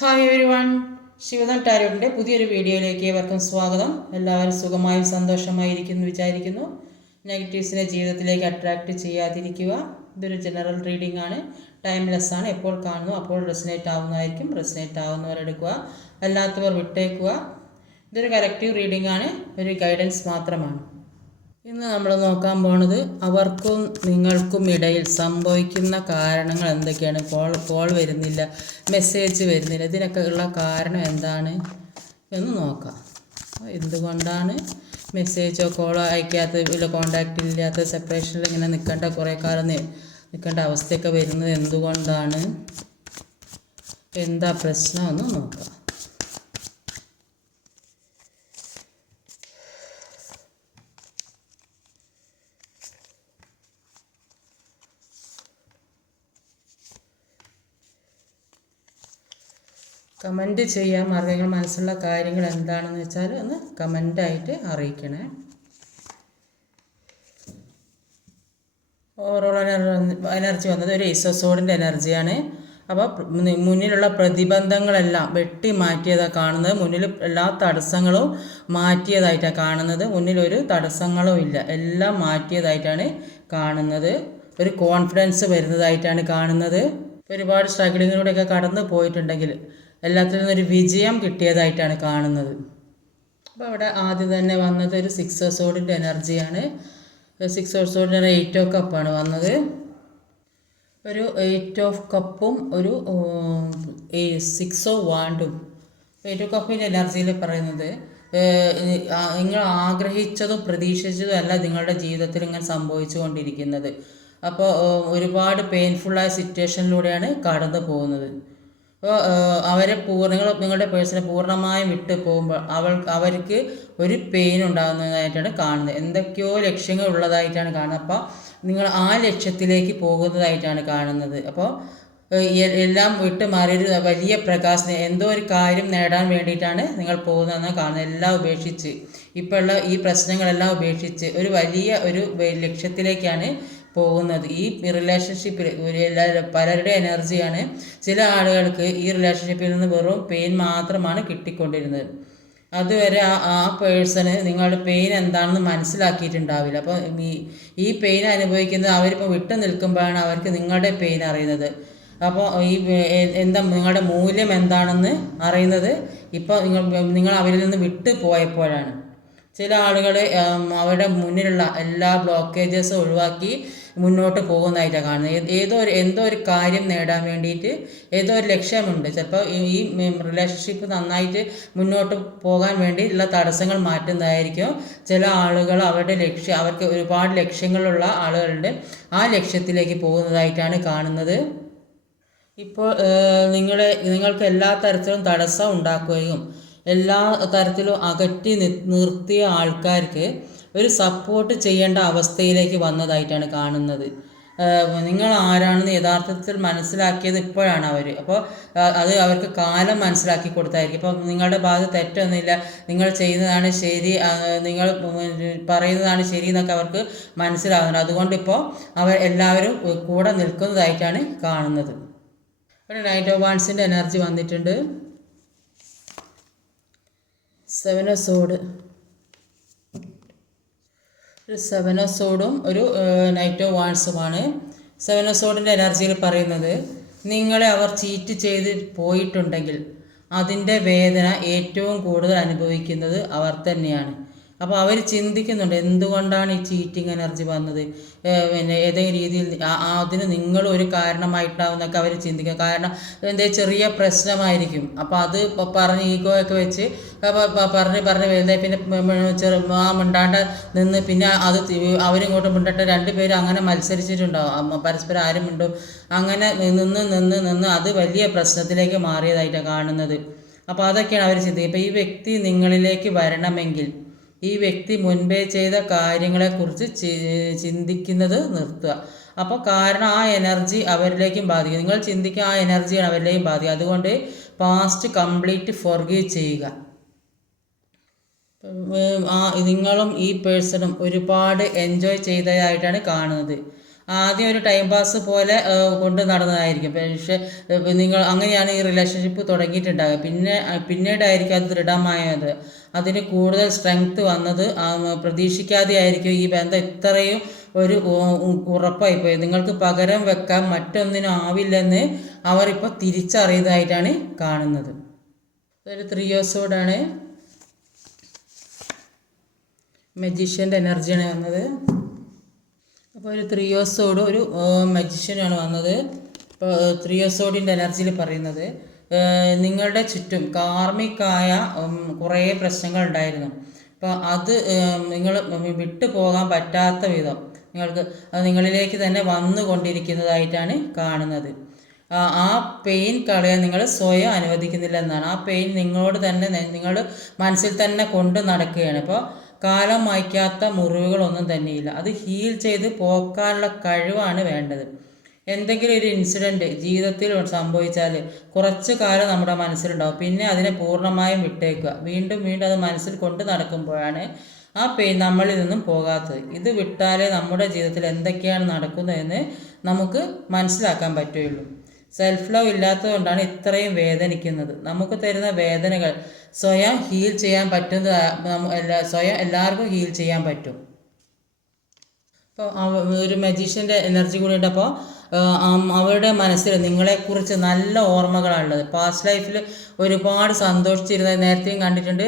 Hi every one, ശിവദം ടാരോട്ടിൻ്റെ പുതിയൊരു വീഡിയോയിലേക്ക് ഏവർക്കും സ്വാഗതം. എല്ലാവരും സുഖമായും സന്തോഷമായിരിക്കുന്നു വിചാരിക്കുന്നു. നെഗറ്റീവ്സിനെ ജീവിതത്തിലേക്ക് അട്രാക്റ്റ് ചെയ്യാതിരിക്കുക. ഇതൊരു ജനറൽ റീഡിംഗ് ആണ്, ടൈംലെസ് ആണ്. എപ്പോൾ കാണുന്നു അപ്പോൾ റെസിനേറ്റ് ആവുന്നതായിരിക്കും. റെസിനേറ്റ് ആവുന്നവരെടുക്കുക, അല്ലാത്തവർ വിട്ടേക്കുക. ഇതൊരു കറക്റ്റീവ് റീഡിംഗ് ആണ്, ഒരു ഗൈഡൻസ് മാത്രമാണ്. ഇന്ന് നമ്മൾ നോക്കാൻ പോണത് അവർക്കും നിങ്ങൾക്കും ഇടയിൽ സംഭവിക്കുന്ന കാരണങ്ങൾ എന്തൊക്കെയാണ്. കോൾ വരുന്നില്ല, മെസ്സേജ് വരുന്നില്ല, ഇതിനൊക്കെ ഉള്ള കാരണം എന്താണ് എന്ന് നോക്കാം. എന്തുകൊണ്ടാണ് മെസ്സേജോ കോളോ അയക്കാത്ത, ഇല്ല കോണ്ടാക്റ്റ് ഇല്ലാത്ത, സെപ്പറേഷനിൽ ഇങ്ങനെ നിൽക്കേണ്ട, കുറേ കാലം നിൽക്കേണ്ട അവസ്ഥയൊക്കെ വരുന്നത് എന്തുകൊണ്ടാണ്, എന്താ പ്രശ്നം എന്ന് നോക്കാം. കമൻറ്റ് ചെയ്യാൻ മാർഗ്ഗങ്ങൾ, മനസ്സിലുള്ള കാര്യങ്ങൾ എന്താണെന്ന് വെച്ചാൽ ഒന്ന് കമൻ്റായിട്ട് അറിയിക്കണേ. ഓവറോൾ എനർജി വന്നത് ഒരു ഇസോസോഡിൻ്റെ എനർജിയാണ്. അപ്പോൾ മുന്നിലുള്ള പ്രതിബന്ധങ്ങളെല്ലാം വെട്ടി മാറ്റിയതാണ് കാണുന്നത്. മുന്നിൽ എല്ലാ തടസ്സങ്ങളും മാറ്റിയതായിട്ടാണ് കാണുന്നത്. മുന്നിലൊരു തടസ്സങ്ങളും ഇല്ല, എല്ലാം മാറ്റിയതായിട്ടാണ് കാണുന്നത്. ഒരു കോൺഫിഡൻസ് വരുന്നതായിട്ടാണ് കാണുന്നത്. ഒരുപാട് സ്ട്രഗിളിങ്ങിലൂടെയൊക്കെ കടന്നു പോയിട്ടുണ്ടെങ്കിൽ എല്ലാത്തിൽ നിന്നൊരു വിജയം കിട്ടിയതായിട്ടാണ് കാണുന്നത്. അപ്പോൾ അവിടെ ആദ്യം തന്നെ വന്നത് ഒരു 6 ഓഫ് സോഡിൻ്റെ എനർജിയാണ്. 6 ഓഫ് സോഡിൻ്റെ 8 ഓഫ് കപ്പാണ് വന്നത്. ഒരു 8 ഓഫ് കപ്പും ഒരു 6 ഓഫ് വാണ്ടും. 8 ഓഫ് കപ്പിൻ്റെ എനർജിയിൽ പറയുന്നത് നിങ്ങൾ ആഗ്രഹിച്ചതും പ്രതീക്ഷിച്ചതും അല്ല നിങ്ങളുടെ ജീവിതത്തിൽ ഇങ്ങനെ സംഭവിച്ചു കൊണ്ടിരിക്കുന്നത്. അപ്പോൾ ഒരുപാട് പെയിൻഫുള്ളായ സിറ്റുവേഷനിലൂടെയാണ് കടന്നു പോകുന്നത്. അപ്പോൾ അവരെ നിങ്ങളുടെ പേഴ്സണെ പൂർണ്ണമായും വിട്ട് പോകുമ്പോൾ അവർക്ക് ഒരു പെയിൻ ഉണ്ടാകുന്നതായിട്ടാണ് കാണുന്നത്. എന്തൊക്കെയോ ലക്ഷ്യങ്ങൾ ഉള്ളതായിട്ടാണ് കാണുന്നത്. അപ്പോൾ നിങ്ങൾ ആ ലക്ഷ്യത്തിലേക്ക് പോകുന്നതായിട്ടാണ് കാണുന്നത്. അപ്പോൾ എല്ലാം വിട്ട് മാറിയൊരു വലിയ പ്രകാശനം, എന്തോ ഒരു കാര്യം നേടാൻ വേണ്ടിയിട്ടാണ് നിങ്ങൾ പോകുന്നതെന്ന് കാണുന്നത്. എല്ലാം ഉപേക്ഷിച്ച്, ഇപ്പോൾ ഉള്ള ഈ പ്രശ്നങ്ങളെല്ലാം ഉപേക്ഷിച്ച് ഒരു വലിയ ഒരു ലക്ഷ്യത്തിലേക്കാണ് പോകുന്നത്. ഈ റിലേഷൻഷിപ്പിൽ പലരുടെ എനർജിയാണ്. ചില ആളുകൾക്ക് ഈ റിലേഷൻഷിപ്പിൽ നിന്ന് വെറും പെയിൻ മാത്രമാണ് കിട്ടിക്കൊണ്ടിരുന്നത്. അതുവരെ ആ പേഴ്സണ് നിങ്ങളുടെ പെയിൻ എന്താണെന്ന് മനസ്സിലാക്കിയിട്ടുണ്ടാവില്ല. അപ്പോൾ ഈ പെയിൻ അനുഭവിക്കുന്നത് അവരിപ്പോൾ വിട്ടു നിൽക്കുമ്പോഴാണ് അവർക്ക് നിങ്ങളുടെ പെയിൻ അറിയുന്നത്. അപ്പോൾ നിങ്ങളുടെ മൂല്യം എന്താണെന്ന് അറിയുന്നത് ഇപ്പോൾ നിങ്ങൾ അവരിൽ നിന്ന് വിട്ടു പോയപ്പോഴാണ്. ചില ആളുകൾ അവരുടെ മുന്നിലുള്ള എല്ലാ ബ്ലോക്കേജസും ഒഴിവാക്കി മുന്നോട്ട് പോകുന്നതായിട്ടാണ് കാണുന്നത്. എന്തോ ഒരു കാര്യം നേടാൻ വേണ്ടിയിട്ട് ഏതോ ഒരു ലക്ഷ്യമുണ്ട്. ചിലപ്പോൾ ഈ റിലേഷൻഷിപ്പ് നന്നായിട്ട് മുന്നോട്ട് പോകാൻ വേണ്ടിയുള്ള തടസ്സങ്ങൾ മാറ്റുന്നതായിരിക്കും. ചില ആളുകൾ അവർക്ക് ഒരുപാട് ലക്ഷ്യങ്ങളുള്ള ആളുകളുടെ ആ ലക്ഷ്യത്തിലേക്ക് പോകുന്നതായിട്ടാണ് കാണുന്നത്. ഇപ്പോൾ നിങ്ങൾക്ക് എല്ലാ തരത്തിലും തടസ്സം ഉണ്ടാക്കുകയും എല്ലാ തരത്തിലും അകറ്റി നിർത്തിയ ആൾക്കാർക്ക് ഒരു സപ്പോർട്ട് ചെയ്യേണ്ട അവസ്ഥയിലേക്ക് വന്നതായിട്ടാണ് കാണുന്നത്. നിങ്ങൾ ആരാണെന്ന് യഥാർത്ഥത്തിൽ മനസ്സിലാക്കിയത് ഇപ്പോഴാണ് അവർ. അപ്പോൾ അത് അവർക്ക് കാലം മനസ്സിലാക്കി കൊടുത്തായിരിക്കും. അപ്പോൾ നിങ്ങളുടെ ഭാഗത്ത് തെറ്റൊന്നുമില്ല, നിങ്ങൾ ചെയ്യുന്നതാണ് ശരി, നിങ്ങൾ പറയുന്നതാണ് ശരി എന്നൊക്കെ അവർക്ക് മനസ്സിലാകുന്നുണ്ട്. അതുകൊണ്ട് ഇപ്പോൾ എല്ലാവരും കൂടെ നിൽക്കുന്നതായിട്ടാണ് കാണുന്നത്. ഒരു നൈറ്റ് ഓഫ് വാൻസിൻ്റെ എനർജി വന്നിട്ടുണ്ട്. 7 ഓഫ് സോഡ്, ഒരു 7 ഓഫ് സോഡും ഒരു നൈറ്റ് ഓഫ് വാൻസുമാണ്. 7 ഓഫ് സോഡിൻ്റെ എനർജിയിൽ പറയുന്നത് നിങ്ങളെ അവർ ചീറ്റ് ചെയ്ത് പോയിട്ടുണ്ടെങ്കിൽ അതിൻ്റെ വേദന ഏറ്റവും കൂടുതൽ അനുഭവിക്കുന്നത് അവർ തന്നെയാണ്. അപ്പോൾ അവർ ചിന്തിക്കുന്നുണ്ട് എന്തുകൊണ്ടാണ് ഈ ചീറ്റിംഗ് എനർജി വന്നത്, പിന്നെ ഏതെങ്കിലും രീതിയിൽ അതിന് നിങ്ങളൊരു കാരണമായിട്ടാവുന്നൊക്കെ അവർ ചിന്തിക്കുക. കാരണം ചെറിയ പ്രശ്നമായിരിക്കും. അപ്പോൾ അത് പറഞ്ഞ് ഈഗോയൊക്കെ വെച്ച് പറഞ്ഞ് വലുതായി പിന്നെ മിണ്ടാണ്ട് നിന്ന് പിന്നെ അത് അവരിങ്ങോട്ട് മിണ്ടട്ടെ, രണ്ടുപേരും അങ്ങനെ മത്സരിച്ചിട്ടുണ്ടാവും. പരസ്പരം ആരും മിണ്ടും. അങ്ങനെ നിന്ന് അത് വലിയ പ്രശ്നത്തിലേക്ക് മാറിയതായിട്ടാണ് കാണുന്നത്. അപ്പോൾ അതൊക്കെയാണ് അവർ ചിന്തിക്കുക. ഇപ്പോൾ ഈ വ്യക്തി നിങ്ങളിലേക്ക് വരണമെങ്കിൽ ഈ വ്യക്തി മുൻപേ ചെയ്ത കാര്യങ്ങളെക്കുറിച്ച് ചിന്തിക്കുന്നത് നിർത്തുക. അപ്പോൾ കാരണം ആ എനർജി അവരിലേക്കും ബാധിക്കും. നിങ്ങൾ ചിന്തിക്കുക, ആ എനർജിയാണ് അവരിലേക്കും ബാധിക്കുക. അതുകൊണ്ട് പാസ്റ്റ് കംപ്ലീറ്റ് ഫോർഗീവ് ചെയ്യുക. നിങ്ങളും ഈ പേഴ്സണും ഒരുപാട് എൻജോയ് ചെയ്തതായിട്ടാണ് കാണുന്നത്. ആദ്യം ഒരു ടൈം പാസ് പോലെ കൊണ്ട് നടന്നതായിരിക്കും. പക്ഷേ നിങ്ങൾ അങ്ങനെയാണ് ഈ റിലേഷൻഷിപ്പ് തുടങ്ങിയിട്ടുണ്ടാകുക. പിന്നീടായിരിക്കും അത് ദൃഢമായത്, അതിന് കൂടുതൽ സ്ട്രെങ്ത് വന്നത്. പ്രതീക്ഷിക്കാതെ ആയിരിക്കും ഈ ബന്ധം ഇത്രയും ഒരു ഉറപ്പായിപ്പോയി. നിങ്ങൾക്ക് പകരം വെക്കാൻ മറ്റൊന്നിനും ആവില്ലെന്ന് അവർ ഇപ്പോൾ തിരിച്ചറിയതായിട്ടാണ് കാണുന്നത്. ഒരു 3 ഇയേഴ്സോടാണ് മജീഷ്യൻ്റെ എനർജിയാണ് വന്നത്. അപ്പോൾ ഒരു 3 ഇയേഴ്സോട് ഒരു മജീഷ്യനാണ് വന്നത്. ഇപ്പോൾ 3 ഇയേഴ്സോടിൻ്റെ എനർജിയിൽ പറയുന്നത് നിങ്ങളുടെ ചുറ്റും കാർമികമായ കുറേ പ്രശ്നങ്ങൾ ഉണ്ടായിരുന്നു. അപ്പോൾ അത് നിങ്ങൾ വിട്ടു പോകാൻ പറ്റാത്ത വിധം നിങ്ങൾക്ക് അത് നിങ്ങളിലേക്ക് തന്നെ വന്നുകൊണ്ടിരിക്കുന്നതായിട്ടാണ് കാണുന്നത്. ആ പെയിൻ കളയാൻ നിങ്ങൾ സ്വയം അനുവദിക്കുന്നില്ല എന്നാണ്. ആ പെയിൻ നിങ്ങളോട് തന്നെ നിങ്ങൾ മനസ്സിൽ തന്നെ കൊണ്ട് നടക്കുകയാണ്. അപ്പോൾ കാലം മായ്ക്കാത്ത മുറിവുകളൊന്നും തന്നെയില്ല. അത് ഹീൽ ചെയ്ത് പോക്കാനുള്ള കഴിവാണ് വേണ്ടത്. എന്തെങ്കിലും ഒരു ഇൻസിഡൻറ്റ് ജീവിതത്തിൽ സംഭവിച്ചാൽ കുറച്ച് കാലം നമ്മുടെ മനസ്സിലുണ്ടാവും. പിന്നെ അതിനെ പൂർണ്ണമായും വിട്ടേക്കുക. വീണ്ടും വീണ്ടും അത് മനസ്സിൽ കൊണ്ട് നടക്കുമ്പോഴാണ് ആ പെയിൻ നമ്മളിൽ നിന്നും പോകാത്തത്. ഇത് വിട്ടാലേ നമ്മുടെ ജീവിതത്തിൽ എന്തൊക്കെയാണ് നടക്കുന്നതെന്ന് നമുക്ക് മനസ്സിലാക്കാൻ പറ്റുകയുള്ളൂ. സെൽഫ് ലവ് ഇല്ലാത്തതുകൊണ്ടാണ് ഇത്രയും വേദനിക്കുന്നത്. നമുക്ക് തരുന്ന വേദനകൾ സ്വയം ഹീൽ ചെയ്യാൻ പറ്റുന്നത് സ്വയം എല്ലാവർക്കും ഹീൽ ചെയ്യാൻ പറ്റും. ഇപ്പോൾ ഒരു മജീഷ്യൻ്റെ എനർജി കൂടി ഉണ്ട്. അപ്പോൾ അവരുടെ മനസ്സിൽ നിങ്ങളെക്കുറിച്ച് നല്ല ഓർമ്മകളാണുള്ളത്. പാസ്റ്റ് ലൈഫിൽ ഒരുപാട് സന്തോഷിച്ചിരുന്നത് നേരത്തെയും കണ്ടിട്ടുണ്ട്.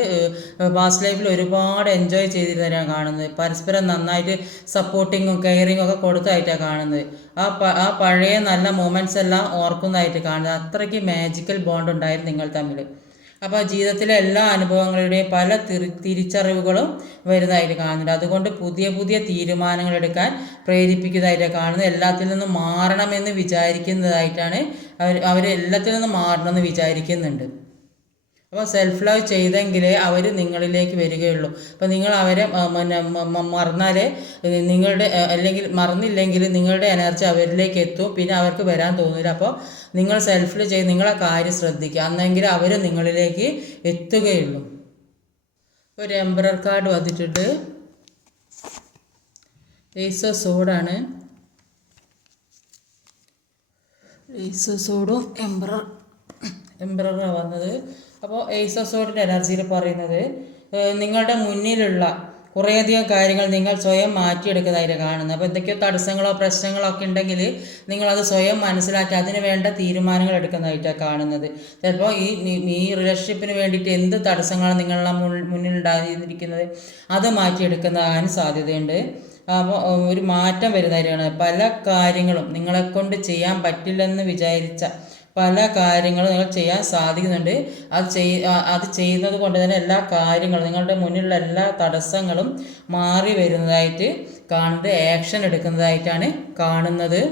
പാസ്റ്റ് ലൈഫിൽ ഒരുപാട് എൻജോയ് ചെയ്തിരുന്നവരാണ് കാണുന്നത്. പരസ്പരം നന്നായിട്ട് സപ്പോർട്ടിങ്ങും കെയറിങ്ങും ഒക്കെ കൊടുത്തതായിട്ടാണ് കാണുന്നത്. ആ പഴയ നല്ല മൊമെൻറ്റ്സ് എല്ലാം ഓർക്കുന്നതായിട്ട് കാണുന്നത്. അത്രയ്ക്ക് മാജിക്കൽ ബോണ്ട് ഉണ്ടായിരുന്നു നിങ്ങൾ തമ്മിൽ. അപ്പോൾ ജീവിതത്തിലെ എല്ലാ അനുഭവങ്ങളുടെയും പല തിരിച്ചറിവുകളും വരുന്നതായിട്ട് കാണുന്നുണ്ട്. അതുകൊണ്ട് പുതിയ പുതിയ തീരുമാനങ്ങൾ എടുക്കാൻ പ്രേരിപ്പിക്കുന്നതായിട്ട് കാണുന്നത്. എല്ലാത്തിൽ നിന്നും മാറണമെന്ന് വിചാരിക്കുന്നതായിട്ടാണ് അവർ എല്ലാത്തിൽ നിന്നും മാറണമെന്ന് വിചാരിക്കുന്നുണ്ട്. അപ്പോൾ സെൽഫ് ലവ് ചെയ്തെങ്കിലേ അവർ നിങ്ങളിലേക്ക് വരികയുള്ളൂ. അപ്പോൾ നിങ്ങൾ അവരെ മറന്നാൽ നിങ്ങളുടെ അല്ലെങ്കിൽ മറന്നില്ലെങ്കിൽ നിങ്ങളുടെ എനർജി അവരിലേക്ക് എത്തും. പിന്നെ അവർക്ക് വരാൻ തോന്നില്ല. അപ്പോൾ നിങ്ങൾ സെൽഫ് ലവ് ചെയ്ത് നിങ്ങളെ കാര്യം ശ്രദ്ധിക്കുക. അന്നെങ്കിൽ അവർ നിങ്ങളിലേക്ക് എത്തുകയുള്ളൂ. ഒരു എംപറർ കാർഡ് വന്നിട്ടുണ്ട്. ഏസ് ഓഫ് സോഡാണ്. ഏസ് ഓഫ് സോഡും എംപററാണ് വന്നത്. അപ്പോൾ ഏസ് ഓഫ് സോഡിൻ്റെ എനർജിയിൽ പറയുന്നത് നിങ്ങളുടെ മുന്നിലുള്ള കുറേയധികം കാര്യങ്ങൾ നിങ്ങൾ സ്വയം മാറ്റിയെടുക്കുന്നതായിട്ട് കാണുന്നത്. അപ്പോൾ എന്തൊക്കെയോ തടസ്സങ്ങളോ പ്രശ്നങ്ങളോ ഒക്കെ ഉണ്ടെങ്കിൽ നിങ്ങളത് സ്വയം മനസ്സിലാക്കി അതിന് വേണ്ട തീരുമാനങ്ങൾ എടുക്കുന്നതായിട്ടാണ് കാണുന്നത്. ചിലപ്പോൾ ഈ റിലേഷൻഷിപ്പിന് വേണ്ടിയിട്ട് എന്ത് തടസ്സങ്ങളാണ് നിങ്ങളുടെ മുന്നിലുണ്ടായിരിക്കുന്നത് അത് മാറ്റിയെടുക്കുന്നതാകാൻ സാധ്യതയുണ്ട്. അപ്പോൾ ഒരു മാറ്റം വരുന്നതായിട്ടാണ്. പല കാര്യങ്ങളും നിങ്ങളെക്കൊണ്ട് ചെയ്യാൻ പറ്റില്ലെന്ന് വിചാരിച്ച പല കാര്യങ്ങളും നിങ്ങൾ ചെയ്യാൻ സാധിക്കുന്നുണ്ട്. അത് ചെയ്യുന്നത് കൊണ്ട് തന്നെ എല്ലാ കാര്യങ്ങളും നിങ്ങളുടെ മുന്നിലുള്ള എല്ലാ തടസ്സങ്ങളും മാറി വരുന്നതായിട്ട് കാണുന്നത്. ആക്ഷൻ എടുക്കുന്നതായിട്ടാണ് കാണുന്നത്.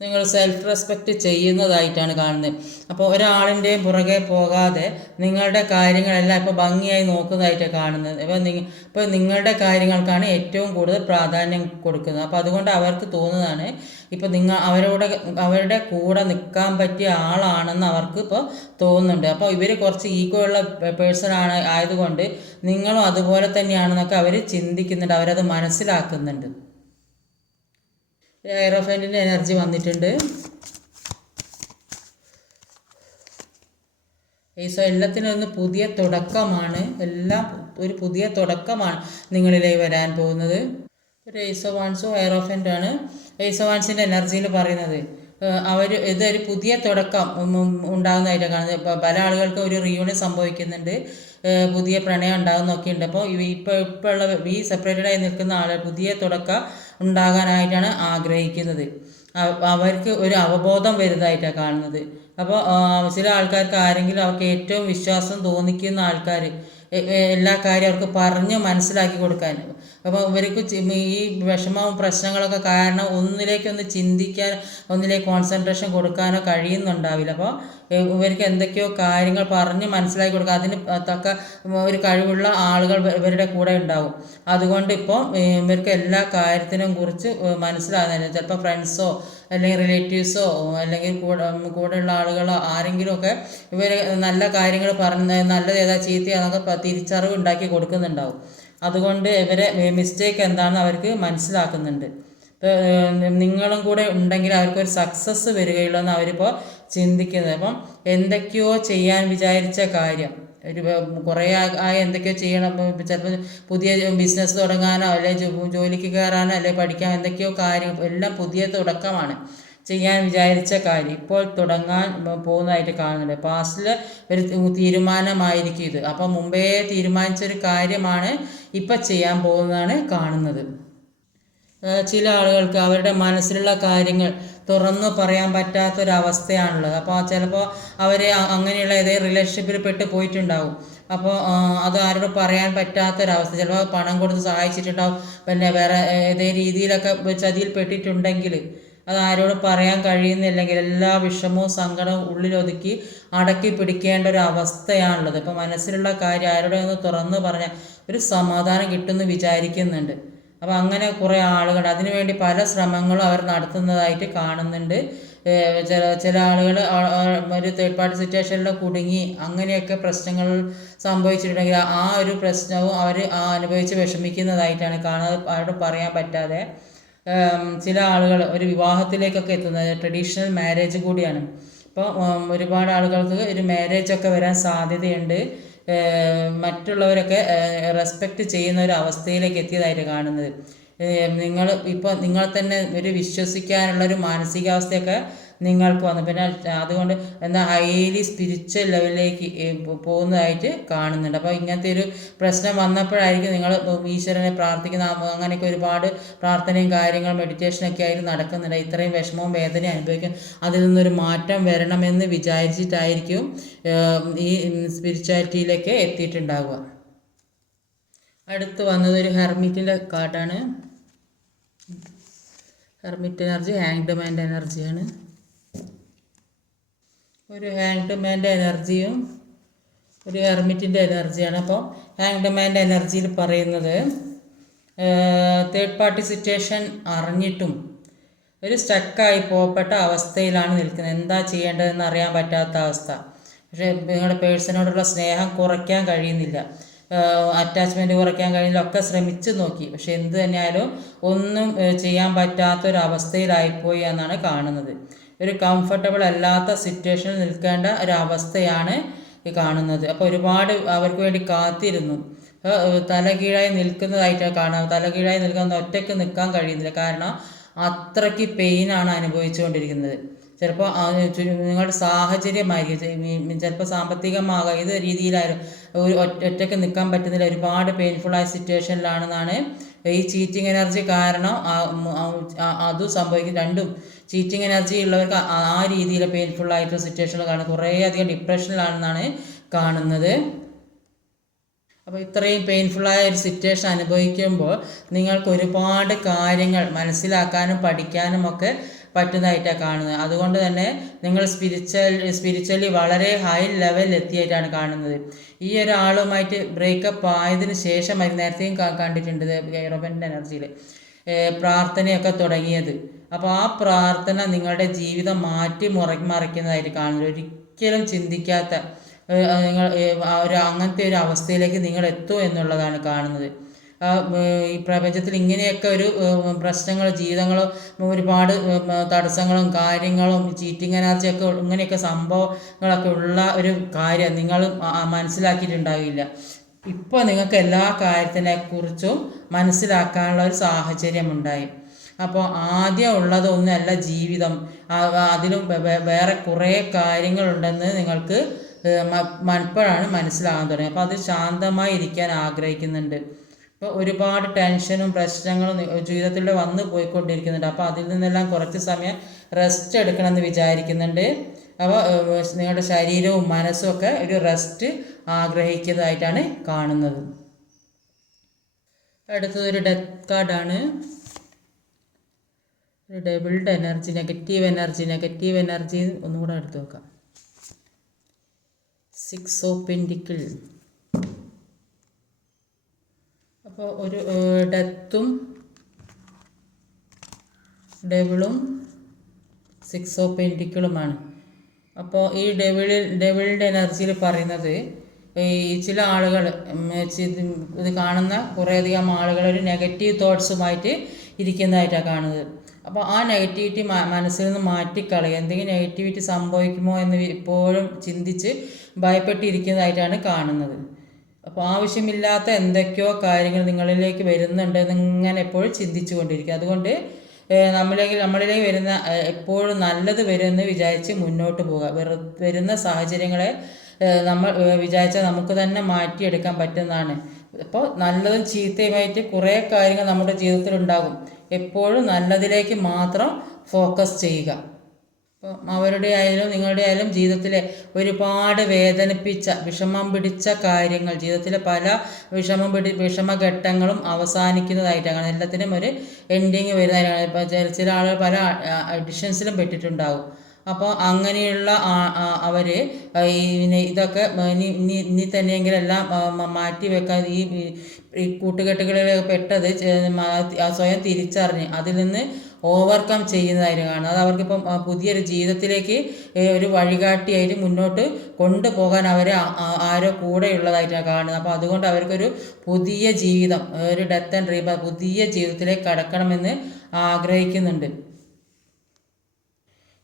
നിങ്ങൾ സെൽഫ് റെസ്പെക്റ്റ് ചെയ്യുന്നതായിട്ടാണ് കാണുന്നത്. അപ്പോൾ ഒരാളിൻ്റെയും പുറകെ പോകാതെ നിങ്ങളുടെ കാര്യങ്ങളെല്ലാം ഇപ്പോൾ ഭംഗിയായി നോക്കുന്നതായിട്ടാണ് കാണുന്നത്. ഇപ്പോൾ നിങ്ങളുടെ കാര്യങ്ങൾക്കാണ് ഏറ്റവും കൂടുതൽ പ്രാധാന്യം കൊടുക്കുന്നത്. അപ്പോൾ അതുകൊണ്ട് അവർക്ക് തോന്നുന്നതാണ് ഇപ്പോൾ അവരുടെ കൂടെ നിൽക്കാൻ പറ്റിയ ആളാണെന്ന് അവർക്ക് ഇപ്പോൾ തോന്നുന്നുണ്ട്. അപ്പോൾ ഇവർ കുറച്ച് ഈഗോ ഉള്ള പേഴ്സൺ ആയതുകൊണ്ട് നിങ്ങളും അതുപോലെ തന്നെയാണെന്നൊക്കെ അവർ ചിന്തിക്കുന്നുണ്ട്. അവരത് മനസ്സിലാക്കുന്നുണ്ട്. എയറോഫൻറ്റിൻ്റെ എനർജി വന്നിട്ടുണ്ട്. എല്ലാത്തിനും ഒന്ന് പുതിയ തുടക്കമാണ്. എല്ലാം ഒരു പുതിയ തുടക്കമാണ് നിങ്ങളിലേക്ക് വരാൻ പോകുന്നത്. ഒരു ഏസ് ഓഫ് വാൻസോ എയറോഫൻ്റാണ്. ഏസ് ഓഫ് വാൻസിൻ്റെ എനർജിയിൽ പറയുന്നത് ഇതൊരു പുതിയ തുടക്കം ഉണ്ടാകുന്നതായിട്ടാണ് കാണുന്നത്. പല ആളുകൾക്കും ഒരു റീയൂണിയൻ സംഭവിക്കുന്നുണ്ട്. പുതിയ പ്രണയം ഉണ്ടാകുന്നൊക്കെ ഉണ്ട്. അപ്പോൾ ഇപ്പോൾ ഉള്ള സെപ്പറേറ്റഡായി നിൽക്കുന്ന ആളുകൾ പുതിയ തുടക്കം ഉണ്ടാകാനായിട്ടാണ് ആഗ്രഹിക്കുന്നത്. അവർക്ക് ഒരു അവബോധം വരുന്നതായിട്ടാണ് കാണുന്നത്. അപ്പോൾ ചില ആൾക്കാർക്ക് ആരെങ്കിലും അവർക്ക് ഏറ്റവും വിശ്വാസം തോന്നിക്കുന്ന ആൾക്കാർ എല്ലാ കാര്യം അവർക്ക് പറഞ്ഞ് മനസ്സിലാക്കി കൊടുക്കാൻ. അപ്പോൾ ഇവർക്ക് ഈ വിഷമവും പ്രശ്നങ്ങളൊക്കെ കാരണം ഒന്നിലേക്കൊന്ന് ചിന്തിക്കാൻ ഒന്നിലേക്ക് കോൺസെൻട്രേഷൻ കൊടുക്കാനോ കഴിയുന്നുണ്ടാവില്ല. അപ്പോൾ ഇവർക്ക് എന്തൊക്കെയോ കാര്യങ്ങൾ പറഞ്ഞ് മനസ്സിലാക്കി കൊടുക്കുക അതിന് തക്ക ഒരു കഴിവുള്ള ആളുകൾ ഇവരുടെ കൂടെ ഉണ്ടാവും. അതുകൊണ്ട് ഇപ്പോൾ ഇവർക്ക് എല്ലാ കാര്യത്തിനും കുറിച്ച് മനസ്സിലാകുന്നില്ല. ചിലപ്പോൾ ഫ്രണ്ട്സോ അല്ലെങ്കിൽ റിലേറ്റീവ്സോ അല്ലെങ്കിൽ കൂടെയുള്ള ആളുകളോ ആരെങ്കിലുമൊക്കെ ഇവർ നല്ല കാര്യങ്ങൾ പറഞ്ഞ് നല്ലത് ഏതാ ചീത്തയാന്നൊക്കെ തിരിച്ചറിവ് ഉണ്ടാക്കി കൊടുക്കുന്നുണ്ടാവും. അതുകൊണ്ട് ഇവരെ മിസ്റ്റേക്ക് എന്താണെന്ന് അവർക്ക് മനസ്സിലാക്കുന്നുണ്ട്. നിങ്ങളും കൂടെ ഉണ്ടെങ്കിൽ അവർക്കൊരു സക്സസ് വരികയുള്ളൂ എന്ന് അവരിപ്പോൾ ചിന്തിക്കുന്നത്. അപ്പം എന്തൊക്കെയോ ചെയ്യാൻ വിചാരിച്ച കാര്യം ഒരു കുറേ ആയി എന്തൊക്കെയോ ചെയ്യണം, ചിലപ്പോൾ പുതിയ ബിസിനസ് തുടങ്ങാനോ അല്ലെ ജോലിക്ക് കയറാനോ അല്ലെ പഠിക്കാൻ എന്തൊക്കെയോ കാര്യം എല്ലാം പുതിയ തുടക്കമാണ് ചെയ്യാൻ വിചാരിച്ച കാര്യം ഇപ്പോൾ തുടങ്ങാൻ പോകുന്നതായിട്ട് കാണുന്നുണ്ട്. പാസ്റ്റിൽ ഒരു തീരുമാനമായിരിക്കും ഇത്. അപ്പം മുമ്പേ തീരുമാനിച്ചൊരു കാര്യമാണ് ഇപ്പം ചെയ്യാൻ പോകുന്നതാണ് കാണുന്നത്. ചില ആളുകൾക്ക് അവരുടെ മനസ്സിലുള്ള കാര്യങ്ങൾ തുറന്നു പറയാൻ പറ്റാത്തൊരവസ്ഥയാണുള്ളത്. അപ്പോൾ ചിലപ്പോൾ അവർ അങ്ങനെയുള്ള ഏതെങ്കിലും റിലേഷൻഷിപ്പിൽ പെട്ട് പോയിട്ടുണ്ടാവും. അപ്പോൾ അത് ആരോട് പറയാൻ പറ്റാത്തൊരവസ്ഥ, ചിലപ്പോൾ പണം കൊടുത്ത് സഹായിച്ചിട്ടുണ്ടാവും, പിന്നെ വേറെ ഏതെങ്കിലും രീതിയിലൊക്കെ ചതിയിൽ പെട്ടിട്ടുണ്ടെങ്കിൽ അത് ആരോട് പറയാൻ കഴിയുന്നില്ലെങ്കിൽ എല്ലാ വിഷമവും സങ്കടവും ഉള്ളിലൊതുക്കി അടക്കി പിടിക്കേണ്ട ഒരു അവസ്ഥയാണുള്ളത്. ഇപ്പോൾ മനസ്സിലുള്ള കാര്യം ആരോടെ ഒന്ന് തുറന്നു പറഞ്ഞാൽ ഒരു സമാധാനം കിട്ടുമെന്ന് വിചാരിക്കുന്നുണ്ട്. അപ്പോൾ അങ്ങനെ കുറേ ആളുകൾ അതിനുവേണ്ടി പല ശ്രമങ്ങളും അവർ നടത്തുന്നതായിട്ട് കാണുന്നുണ്ട്. ചില ആളുകൾ ഒരു തേർഡ് പാർട്ടി സിറ്റുവേഷനിൽ കുടുങ്ങി അങ്ങനെയൊക്കെ പ്രശ്നങ്ങൾ സംഭവിച്ചിട്ടുണ്ടെങ്കിൽ ആ ഒരു പ്രശ്നവും അവർ അനുഭവിച്ച് വിഷമിക്കുന്നതായിട്ടാണ് കാണുന്നത്, അവരോട് പറയാൻ പറ്റാതെ. ചില ആളുകൾ ഒരു വിവാഹത്തിലേക്കൊക്കെ എത്തുന്നത് ട്രഡീഷണൽ മാരേജ് കൂടിയാണ്. ഇപ്പോൾ ഒരുപാട് ആളുകൾക്ക് ഒരു മാരേജൊക്കെ വരാൻ സാധ്യതയുണ്ട്. മറ്റുള്ളവരൊക്കെ റെസ്പെക്റ്റ് ചെയ്യുന്ന ഒരു അവസ്ഥയിലേക്ക് എത്തിയതായിട്ട് കാണുന്നത്. നിങ്ങൾ ഇപ്പോൾ നിങ്ങൾ തന്നെ ഒരു വിശ്വസിക്കാനുള്ളൊരു മാനസികാവസ്ഥയൊക്കെ നിങ്ങൾക്ക് വന്നു. പിന്നെ അതുകൊണ്ട് ഹൈലി സ്പിരിച്വൽ ലെവലിലേക്ക് പോകുന്നതായിട്ട് കാണുന്നുണ്ട്. അപ്പോൾ ഇങ്ങനത്തെ ഒരു പ്രശ്നം വന്നപ്പോഴായിരിക്കും നിങ്ങൾ ഈശ്വരനെ പ്രാർത്ഥിക്കുന്ന അങ്ങനെയൊക്കെ ഒരുപാട് പ്രാർത്ഥനയും കാര്യങ്ങളും മെഡിറ്റേഷനൊക്കെ ആയിട്ട് നടക്കുന്നുണ്ട്. ഇത്രയും വിഷമവും വേദനയും അനുഭവിക്കും, അതിൽ നിന്നൊരു മാറ്റം വരണമെന്ന് വിചാരിച്ചിട്ടായിരിക്കും ഈ സ്പിരിച്വാലിറ്റിയിലേക്ക് എത്തിയിട്ടുണ്ടാവുക. അടുത്ത് വന്നത് ഒരു ഹെർമിറ്റിൻ്റെ കാർഡാണ്. ഹെർമിറ്റ് എനർജി ഹാങ്ഡ് മാൻ്റെ എനർജിയാണ്. ഒരു ഹാങ്ഡ് മാൻ്റെ എനർജിയും ഒരു ഹെർമിറ്റിൻ്റെ എനർജിയാണ്. അപ്പോൾ ഹാങ്ഡ് മാൻ്റെ എനർജിയിൽ പറയുന്നത് തേർഡ് പാർട്ടി സിറ്റുവേഷൻ അറിഞ്ഞിട്ടും ഒരു സ്റ്റക്കായി പോകപ്പെട്ട അവസ്ഥയിലാണ് നിൽക്കുന്നത്. എന്താ ചെയ്യേണ്ടതെന്ന് അറിയാൻ പറ്റാത്ത അവസ്ഥ. പക്ഷേ നിങ്ങളുടെ പേഴ്സണോടുള്ള സ്നേഹം കുറയ്ക്കാൻ കഴിയുന്നില്ല, അറ്റാച്ച്മെൻറ്റ് കുറയ്ക്കാൻ കഴിയുന്നില്ല, ഒക്കെ ശ്രമിച്ചു നോക്കി. പക്ഷെ എന്ത് തന്നെയായാലും ഒന്നും ചെയ്യാൻ പറ്റാത്തൊരവസ്ഥയിലായിപ്പോയി എന്നാണ് കാണുന്നത്. ഒരു കംഫർട്ടബിൾ അല്ലാത്ത സിറ്റുവേഷനിൽ നിൽക്കേണ്ട ഒരവസ്ഥയാണ് കാണുന്നത്. അപ്പോൾ ഒരുപാട് അവർക്ക് വേണ്ടി കാത്തിരുന്നു, തലകീഴായി നിൽക്കുന്നതായിട്ടാണ് കാണുന്നത്. തലകീഴായി നിൽക്കുന്ന ഒറ്റയ്ക്ക് നിൽക്കാൻ കഴിയുന്നില്ല, കാരണം അത്രയ്ക്ക് പെയിനാണ് അനുഭവിച്ചുകൊണ്ടിരിക്കുന്നത്. ചിലപ്പോൾ നിങ്ങളുടെ സാഹചര്യമായിരിക്കും, ചിലപ്പോൾ സാമ്പത്തികമാകാം, ഏത് രീതിയിലായാലും ഒരു ഒറ്റയ്ക്ക് നിൽക്കാൻ പറ്റുന്നില്ല, ഒരുപാട് പെയിൻഫുള്ളായ സിറ്റുവേഷനിലാണെന്നാണ്. ഈ ചീറ്റിംഗ് എനർജി കാരണം അതും സംഭവിക്കും. രണ്ടും ചീറ്റിംഗ് എനർജി ഉള്ളവർക്ക് ആ രീതിയിൽ പെയിൻഫുള്ളായിട്ടുള്ള സിറ്റുവേഷനിൽ കാണും, കുറേയധികം ഡിപ്രഷനിലാണെന്നാണ് കാണുന്നത്. അപ്പോൾ ഇത്രയും പെയിൻഫുള്ളായ ഒരു സിറ്റുവേഷൻ അനുഭവിക്കുമ്പോൾ നിങ്ങൾക്ക് ഒരുപാട് കാര്യങ്ങൾ മനസ്സിലാക്കാനും പഠിക്കാനും ഒക്കെ പറ്റുന്നതായിട്ടാണ് കാണുന്നത്. അതുകൊണ്ട് തന്നെ നിങ്ങൾ സ്പിരിച്വലി വളരെ ഹൈ ലെവലിൽ എത്തിയായിട്ടാണ് കാണുന്നത്. ഈ ഒരാളുമായിട്ട് ബ്രേക്കപ്പ് ആയതിനു ശേഷമായി നേരത്തെയും കണ്ടിട്ടുണ്ട് റോബിൻ്റെ എനർജിയിൽ പ്രാർത്ഥനയൊക്കെ തുടങ്ങിയത്. അപ്പോൾ ആ പ്രാർത്ഥന നിങ്ങളുടെ ജീവിതം മറിക്കുന്നതായിട്ട് കാണുന്നത്. ഒരിക്കലും ചിന്തിക്കാത്ത നിങ്ങൾ അങ്ങനത്തെ ഒരു അവസ്ഥയിലേക്ക് നിങ്ങൾ എത്തും എന്നുള്ളതാണ് കാണുന്നത്. ഈ പ്രപഞ്ചത്തിൽ ഇങ്ങനെയൊക്കെ ഒരു പ്രശ്നങ്ങൾ, ജീവിതങ്ങളും ഒരുപാട് തടസ്സങ്ങളും കാര്യങ്ങളും ചീറ്റിംഗ് എനർജിയൊക്കെ ഇങ്ങനെയൊക്കെ സംഭവങ്ങളൊക്കെ ഉള്ള ഒരു കാര്യം നിങ്ങൾ മനസ്സിലാക്കിയിട്ടുണ്ടാവില്ല. ഇപ്പോൾ നിങ്ങൾക്ക് എല്ലാ കാര്യത്തിനെക്കുറിച്ചും മനസ്സിലാക്കാനുള്ള ഒരു സാഹചര്യം ഉണ്ടായി. അപ്പോൾ ആദ്യം ഉള്ളതൊന്നുമല്ല ജീവിതം, അതിലും വേറെ കുറേ കാര്യങ്ങളുണ്ടെന്ന് നിങ്ങൾക്ക് ഇപ്പോഴാണ് മനസ്സിലാകാൻ തുടങ്ങി. അപ്പോൾ അത് ശാന്തമായി ഇരിക്കാൻ ആഗ്രഹിക്കുന്നുണ്ട്. ഇപ്പോൾ ഒരുപാട് ടെൻഷനും പ്രശ്നങ്ങളും ജീവിതത്തിലൂടെ വന്നു പോയിക്കൊണ്ടിരിക്കുന്നുണ്ട്. അപ്പോൾ അതിൽ നിന്നെല്ലാം കുറച്ച് സമയം റെസ്റ്റ് എടുക്കണമെന്ന് വിചാരിക്കുന്നുണ്ട്. അപ്പോൾ നിങ്ങളുടെ ശരീരവും മനസ്സും ഒക്കെ ഒരു റെസ്റ്റ് ആഗ്രഹിക്കുന്നതായിട്ടാണ് കാണുന്നത്. അടുത്തതൊരു ഡെത്ത് കാർഡാണ്. ഒരു ഡബിൾഡ് എനർജി, നെഗറ്റീവ് എനർജി ഒന്നുകൂടെ എടുത്ത് നോക്കാം. 6 ഓഫ് പെൻറ്റിക്കിൾ. അപ്പോൾ ഒരു ഡെത്തും ഡെവിളും 6 ഓഫ് പെൻറ്റിക്കിളുമാണ്. അപ്പോൾ ഈ ഡെവിളിൻ്റെ എനർജിയിൽ പറയുന്നത് ഈ ചില ആളുകൾ ഇത് കാണുന്ന കുറേയധികം ആളുകൾ ഒരു നെഗറ്റീവ് തോട്ട്സുമായിട്ട് ഇരിക്കുന്നതായിട്ടാണ് കാണുന്നത്. അപ്പോൾ ആ നെഗറ്റിവിറ്റി മനസ്സിൽ നിന്ന് മാറ്റിക്കളയുക. എന്തെങ്കിലും നെഗറ്റിവിറ്റി സംഭവിക്കുമോ എന്ന് ഇപ്പോഴും ചിന്തിച്ച് ഭയപ്പെട്ടിരിക്കുന്നതായിട്ടാണ് കാണുന്നത്. അപ്പോൾ ആവശ്യമില്ലാത്ത എന്തൊക്കെയോ കാര്യങ്ങൾ നിങ്ങളിലേക്ക് വരുന്നുണ്ട് എന്നിങ്ങനെ എപ്പോഴും ചിന്തിച്ചു കൊണ്ടിരിക്കുക. അതുകൊണ്ട് നമ്മളിലേക്ക് വരുന്ന എപ്പോഴും നല്ലത് വരുമെന്ന് വിചാരിച്ച് മുന്നോട്ട് പോവുക. വരുന്ന സാഹചര്യങ്ങളെ നമ്മൾ വിചാരിച്ചാൽ നമുക്ക് തന്നെ മാറ്റിയെടുക്കാൻ പറ്റുന്നതാണ്. അപ്പോൾ നല്ലതും ചീത്തയുമായിട്ട് കുറേ കാര്യങ്ങൾ നമ്മുടെ ജീവിതത്തിൽ ഉണ്ടാകും. എപ്പോഴും നല്ലതിലേക്ക് മാത്രം ഫോക്കസ് ചെയ്യുക. അപ്പം അവരുടെ ആയാലും നിങ്ങളുടെ ആയാലും ജീവിതത്തിലെ ഒരുപാട് വേദനിപ്പിച്ച വിഷമം പിടിച്ച കാര്യങ്ങൾ, ജീവിതത്തിലെ പല വിഷമഘട്ടങ്ങളും അവസാനിക്കുന്നതായിട്ടാണ്. എല്ലാത്തിനും ഒരു എൻഡിങ് വരുന്നതായിട്ടാണ്. ഇപ്പോൾ ചില ആളുകൾ പല അഡിഷൻസിലും പെട്ടിട്ടുണ്ടാകും. അപ്പോൾ അങ്ങനെയുള്ള അവർ ഇതൊക്കെ ഇനി തന്നെയെങ്കിലും എല്ലാം മാറ്റി വെക്കാൻ ഈ കൂട്ടുകെട്ടുകളിൽ പെട്ടത് സ്വയം തിരിച്ചറിഞ്ഞ് അതിൽ നിന്ന് ഓവർകം ചെയ്യുന്നതായിട്ട് കാണുന്നത്. അത് അവർക്കിപ്പം പുതിയൊരു ജീവിതത്തിലേക്ക് ഒരു വഴികാട്ടിയായിട്ട് മുന്നോട്ട് കൊണ്ടുപോകാൻ ആരോ കൂടെയുള്ളതായിട്ടാണ് കാണുന്നത്. അപ്പോൾ അതുകൊണ്ട് അവർക്കൊരു പുതിയ ജീവിതം, ഒരു ഡെത്ത് ആൻഡ് റീബർത്ത്, പുതിയ ജീവിതത്തിലേക്ക് കടക്കണമെന്ന് ആഗ്രഹിക്കുന്നുണ്ട്.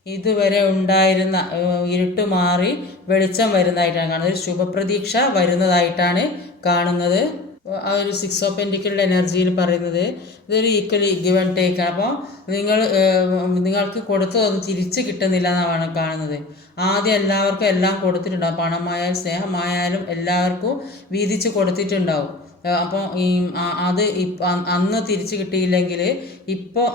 ഇതുവരെ ഉണ്ടായിരുന്ന ഇരുട്ട് മാറി വെളിച്ചം വരുന്നതായിട്ടാണ് കാണുന്നത്. ഒരു ശുഭപ്രതീക്ഷ വരുന്നതായിട്ടാണ് കാണുന്നത്. ആ ഒരു 6 ഓഫ് പെന്റിക്കിളുടെ എനർജിയിൽ പറയുന്നത് ഇതൊരു ഈക്വലി ഗിവ് ആൻഡ് ടേക്ക് ആണ്. അപ്പോൾ നിങ്ങൾക്ക് കൊടുത്തതൊന്നും തിരിച്ച് കിട്ടുന്നില്ല എന്നാണ് കാണുന്നത്. ആദ്യം എല്ലാവർക്കും എല്ലാം കൊടുത്തിട്ടുണ്ടാവും. പണമായാലും സ്നേഹമായാലും എല്ലാവർക്കും വീതിച്ച് കൊടുത്തിട്ടുണ്ടാവും. അപ്പോൾ അത് അന്ന് തിരിച്ച് കിട്ടിയില്ലെങ്കിൽ ഇപ്പോൾ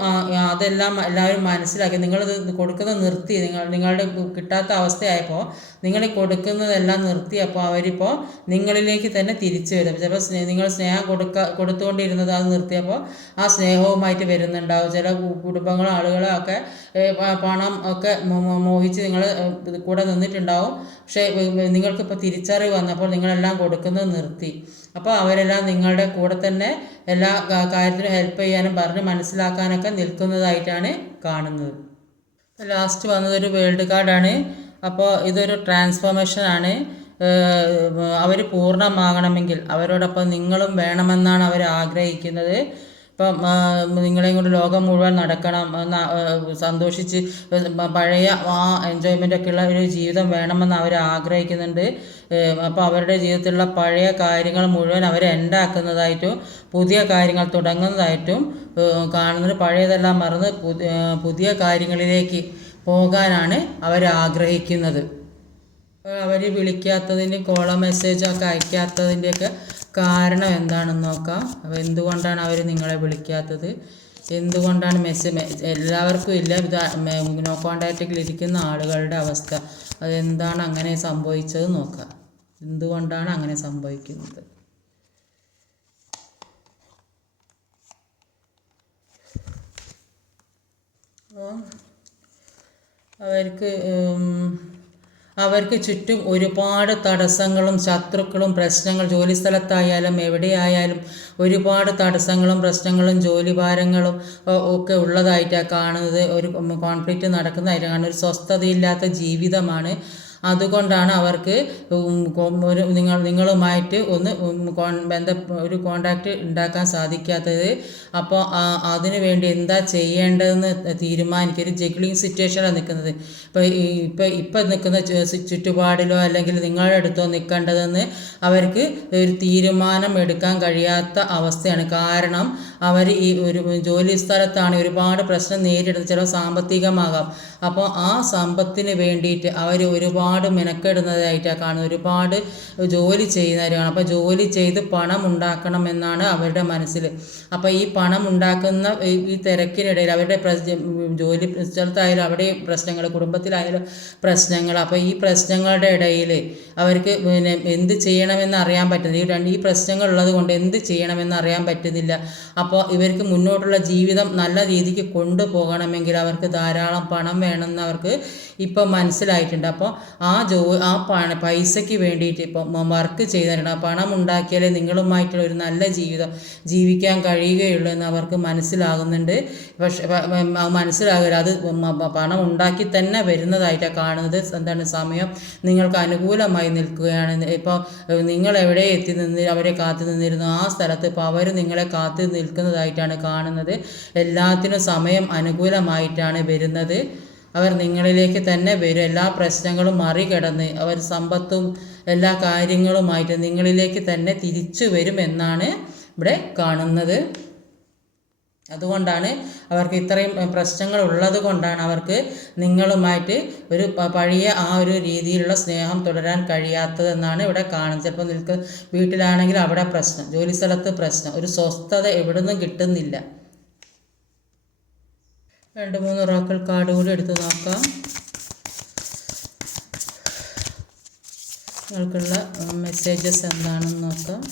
അതെല്ലാം എല്ലാവരും മനസ്സിലാക്കി നിങ്ങളിത് കൊടുക്കുന്നത് നിർത്തി. നിങ്ങളുടെ കിട്ടാത്ത അവസ്ഥയായപ്പോൾ നിങ്ങൾ കൊടുക്കുന്നതെല്ലാം നിർത്തിയപ്പോൾ അവരിപ്പോൾ നിങ്ങളിലേക്ക് തന്നെ തിരിച്ചു വരും. ചിലപ്പോൾ നിങ്ങൾ സ്നേഹം കൊടുത്തുകൊണ്ടിരുന്നത് അത് നിർത്തിയപ്പോൾ ആ സ്നേഹവുമായിട്ട് വരുന്നുണ്ടാവും. ചില കുടുംബങ്ങളോ ആളുകളോ ഒക്കെ പണം ഒക്കെ മോഹിച്ച് നിങ്ങൾ കൂടെ നിന്നിട്ടുണ്ടാവും. പക്ഷേ നിങ്ങൾക്കിപ്പോൾ തിരിച്ചറിവ് വന്നപ്പോൾ നിങ്ങളെല്ലാം കൊടുക്കുന്നത് നിർത്തി. അപ്പോൾ അവരെല്ലാം നിങ്ങളുടെ കൂടെ തന്നെ എല്ലാ കാര്യത്തിനും ഹെൽപ്പ് ചെയ്യാനും പറഞ്ഞ് മനസ്സിലാക്കാനൊക്കെ നിൽക്കുന്നതായിട്ടാണ് കാണുന്നത്. ലാസ്റ്റ് വന്നതൊരു വേൾഡ് കാർഡാണ്. അപ്പോൾ ഇതൊരു ട്രാൻസ്ഫോർമേഷനാണ്. അവർ പൂർണ്ണമാകണമെങ്കിൽ അവരോടൊപ്പം നിങ്ങളും വേണമെന്നാണ് അവർ ആഗ്രഹിക്കുന്നത്. ഇപ്പം നിങ്ങളെയും കൊണ്ട് ലോകം മുഴുവൻ നടക്കണം, സന്തോഷിച്ച് പഴയ ആ എൻജോയ്മെൻ്റൊക്കെ ഉള്ള ഒരു ജീവിതം വേണമെന്ന് അവർ ആഗ്രഹിക്കുന്നുണ്ട്. അപ്പോൾ അവരുടെ ജീവിതത്തിലുള്ള പഴയ കാര്യങ്ങൾ മുഴുവൻ അവർ എൻഡാക്കുന്നതായിട്ടും പുതിയ കാര്യങ്ങൾ തുടങ്ങുന്നതായിട്ടും കാണുന്നത്. പഴയതെല്ലാം മറന്ന് പുതിയ കാര്യങ്ങളിലേക്ക് പോകാനാണ് അവർ ആഗ്രഹിക്കുന്നത്. അവർ വിളിക്കാത്തതിന് കോളോ മെസ്സേജൊക്കെ അയക്കാത്തതിൻ്റെയൊക്കെ കാരണം എന്താണെന്ന് നോക്കാം. അപ്പോൾ എന്തുകൊണ്ടാണ് അവർ നിങ്ങളെ വിളിക്കാത്തത്, എന്തുകൊണ്ടാണ് എല്ലാവർക്കും ഇല്ല, ഇത് നോ കോണ്ടാക്റ്റിൽ ഇരിക്കുന്ന ആളുകളുടെ അവസ്ഥ അതെന്താണ് അങ്ങനെ സംഭവിച്ചത് നോക്കാം. എന്തുകൊണ്ടാണ് അങ്ങനെ സംഭവിക്കുന്നത്? അവർക്ക് ചുറ്റും ഒരുപാട് തടസ്സങ്ങളും ശത്രുക്കളും പ്രശ്നങ്ങൾ, ജോലിസ്ഥലത്തായാലും എവിടെയായാലും ഒരുപാട് തടസ്സങ്ങളും പ്രശ്നങ്ങളും ജോലിഭാരങ്ങളും ഒക്കെ ഉള്ളതായിട്ടാണ് കാണുന്നത്. ഒരു കോൺഫ്ലിക്റ്റ് നടക്കുന്നതായിട്ടാണ് കാണുന്നത്. ഒരു സ്വസ്ഥതയില്ലാത്ത ജീവിതമാണ്. അതുകൊണ്ടാണ് അവർക്ക് നിങ്ങളുമായിട്ട് ഒരു കോണ്ടാക്റ്റ് ഉണ്ടാക്കാൻ സാധിക്കാത്തത്. അപ്പോൾ അതിനു വേണ്ടി എന്താ ചെയ്യേണ്ടതെന്ന് തീരുമാനിക്കുക. ഒരു ജഗ്ലിംഗ് സിറ്റുവേഷനിലാണ് നിൽക്കുന്നത്. ഇപ്പം നിൽക്കുന്ന ചുറ്റുപാടിലോ അല്ലെങ്കിൽ നിങ്ങളുടെ അടുത്തോ നിൽക്കേണ്ടതെന്ന് അവർക്ക് ഒരു തീരുമാനം എടുക്കാൻ കഴിയാത്ത അവസ്ഥയാണ്. കാരണം അവർ ഈ ഒരു ജോലി സ്ഥലത്താണ് ഒരുപാട് പ്രശ്നം നേരിടുന്നത്. ചില സാമ്പത്തികമാകാം. അപ്പോൾ ആ സമ്പത്തിന് വേണ്ടിയിട്ട് അവർ ഒരുപാട് മെനക്കെടുന്നതായിട്ടാണ് കാണുന്നത്. ഒരുപാട് ജോലി ചെയ്യുന്നവരാണ്. അപ്പോൾ ജോലി ചെയ്ത് പണം ഉണ്ടാക്കണമെന്നാണ് അവരുടെ മനസ്സിൽ. അപ്പോൾ ഈ പണം ഉണ്ടാക്കുന്ന ഈ തിരക്കിനിടയിൽ അവരുടെ ജോലി സ്ഥലത്തായാലും അവിടെ പ്രശ്നങ്ങൾ, കുടുംബത്തിലായാലും പ്രശ്നങ്ങൾ. അപ്പോൾ ഈ പ്രശ്നങ്ങളുടെ ഇടയിൽ അവർക്ക് എന്ത് ചെയ്യണമെന്ന് അറിയാൻ പറ്റുന്നില്ല. ഈ പ്രശ്നങ്ങൾ ഉള്ളത് കൊണ്ട് എന്ത് ചെയ്യണമെന്ന് അറിയാൻ പറ്റുന്നില്ല. അപ്പോൾ ഇവർക്ക് മുന്നോട്ടുള്ള ജീവിതം നല്ല രീതിക്ക് കൊണ്ടുപോകണമെങ്കിൽ അവർക്ക് ധാരാളം പണം വേണമെന്ന് അവർക്ക് ഇപ്പം മനസ്സിലായിട്ടുണ്ട്. അപ്പോൾ ആ പൈസയ്ക്ക് വേണ്ടിയിട്ട് ഇപ്പം വർക്ക് ചെയ്തിട്ടുണ്ട്. ആ പണം ഉണ്ടാക്കിയാലേ നിങ്ങളുമായിട്ടുള്ള ഒരു നല്ല ജീവിതം ജീവിക്കാൻ കഴിയുകയുള്ളൂ എന്ന് അവർക്ക് മനസ്സിലാകുന്നുണ്ട്. പക്ഷേ മനസ്സിലാകില്ല, അത് പണം ഉണ്ടാക്കി തന്നെ വരുന്നതായിട്ടാണ് കാണുന്നത്. എന്താണ് സമയം നിങ്ങൾക്ക് അനുകൂലമായി അനുകൂലമായി നിൽക്കുകയാണ്. ഇപ്പോൾ നിങ്ങൾ എവിടെ എത്തി നിന്ന് അവരെ കാത്തു നിന്നിരുന്നു ആ സ്ഥലത്ത് ഇപ്പോൾ അവർ നിങ്ങളെ കാത്തു നിൽക്കുന്നതായിട്ടാണ് കാണുന്നത്. എല്ലാത്തിനും സമയം അനുകൂലമായിട്ടാണ് വരുന്നത്. അവർ നിങ്ങളിലേക്ക് തന്നെ വരും. എല്ലാ പ്രശ്നങ്ങളും മറികടന്ന് അവർ സമ്പത്തും എല്ലാ കാര്യങ്ങളുമായിട്ട് നിങ്ങളിലേക്ക് തന്നെ തിരിച്ചു വരും എന്നാണ് ഇവിടെ കാണുന്നത്. അതുകൊണ്ടാണ് അവർക്ക് ഇത്രയും പ്രശ്നങ്ങൾ ഉള്ളത് കൊണ്ടാണ് അവർക്ക് നിങ്ങളുമായിട്ട് ഒരു പഴയ ആ ഒരു രീതിയിലുള്ള സ്നേഹം തുടരാൻ കഴിയാത്തതെന്നാണ് ഇവിടെ കാണുന്നത്. ചിലപ്പോൾ വീട്ടിലാണെങ്കിൽ അവിടെ പ്രശ്നം, ജോലി സ്ഥലത്ത് പ്രശ്നം, ഒരു സ്വസ്ഥത എവിടെ നിന്നും കിട്ടുന്നില്ല. 2-3 ഒറാക്കിൾ കാർഡ് കൂടി എടുത്ത് നോക്കാം. നിങ്ങൾക്കുള്ള മെസ്സേജസ് എന്താണെന്ന് നോക്കാം.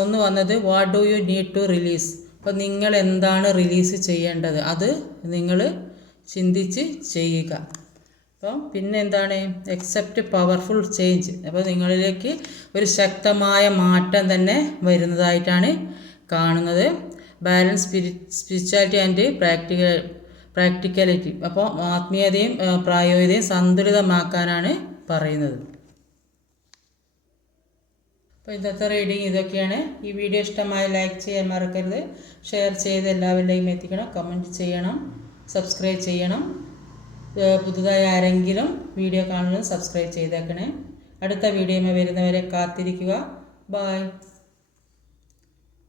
ഒന്ന് വന്നത് what do you need to release. അപ്പോൾ നിങ്ങൾ എന്താണ് റിലീസ് ചെയ്യേണ്ടത് അത് നിങ്ങൾ ചിന്തിച്ച് ചെയ്യുക. അപ്പോൾ പിന്നെ എന്താണ് എക്സെപ്റ്റ് പവർഫുൾ ചേഞ്ച്. അപ്പോൾ നിങ്ങളിലേക്ക് ഒരു ശക്തമായ മാറ്റം തന്നെ വരുന്നതായിട്ടാണ് കാണുന്നത്. Balance spirituality and practicality. അപ്പോൾ ആത്മീയതയും പ്രായോഗികതയും സന്തുലിതമാക്കാനാണ് പറയുന്നത്. അപ്പോൾ ഇന്നത്തെ റീഡിങ് ഇതൊക്കെയാണ്. ഈ വീഡിയോ ഇഷ്ടമായി ലൈക്ക് ചെയ്യാൻ മറക്കരുത്. ഷെയർ ചെയ്ത് എല്ലാവരിലേക്കും എത്തിക്കണം. കമൻറ്റ് ചെയ്യണം, സബ്സ്ക്രൈബ് ചെയ്യണം. പുതുതായി ആരെങ്കിലും വീഡിയോ കാണുന്നത് സബ്സ്ക്രൈബ് ചെയ്തേക്കണേ. അടുത്ത വീഡിയോയിൽ വരുന്നവരെ കാത്തിരിക്കുക. ബൈ.